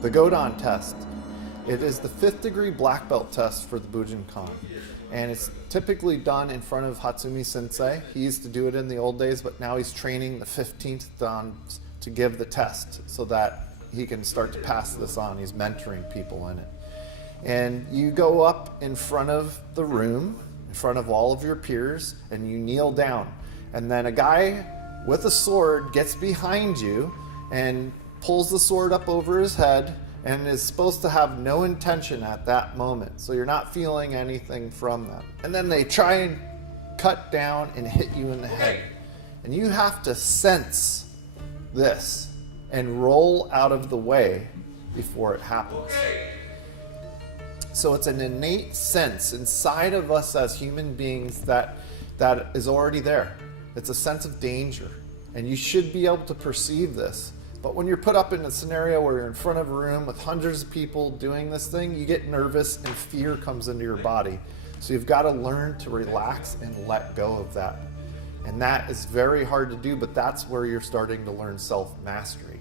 the Godan Test. It is the 5th degree black belt test for the Bujinkan. And it's typically done in front of Hatsumi Sensei. He used to do it in the old days, but now he's training the 15th Dan to give the test so that he can start to pass this on. He's mentoring people in it. And you go up in front of the room, in front of all of your peers, and you kneel down. And then a guy with a sword gets behind you and pulls the sword up over his head and is supposed to have no intention at that moment. So you're not feeling anything from them. And then they try and cut down and hit you in the head. And you have to sense this and roll out of the way before it happens. So it's an innate sense inside of us as human beings that is already there. It's a sense of danger. And you should be able to perceive this. But when you're put up in a scenario where you're in front of a room with hundreds of people doing this thing, you get nervous and fear comes into your body. So you've got to learn to relax and let go of that. And that is very hard to do, but that's where you're starting to learn self-mastery.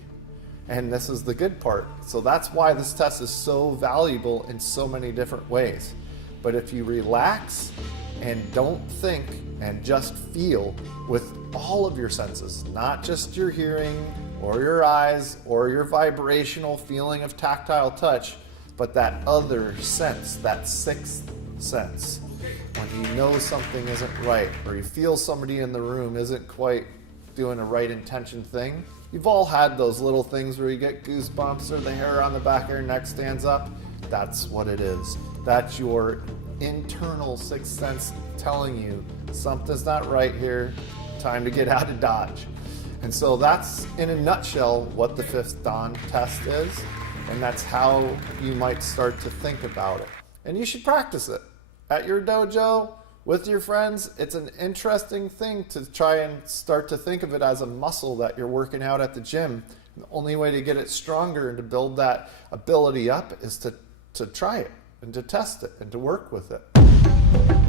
And this is the good part. So that's why this test is so valuable in so many different ways. But if you relax and don't think and just feel with all of your senses, not just your hearing or your eyes or your vibrational feeling of tactile touch, but that other sense, that 6th sense. When you know something isn't right or you feel somebody in the room isn't quite doing a right intention thing. You've all had those little things where you get goosebumps or the hair on the back of your neck stands up. That's what it is. That's your internal 6th sense telling you something's not right here, time to get out of Dodge. And so that's, in a nutshell, what the 5th Dan test is, and that's how you might start to think about it. And you should practice it at your dojo, with your friends. It's an interesting thing to try and start to think of it as a muscle that you're working out at the gym. And the only way to get it stronger and to build that ability up is to try it and to test it and to work with it.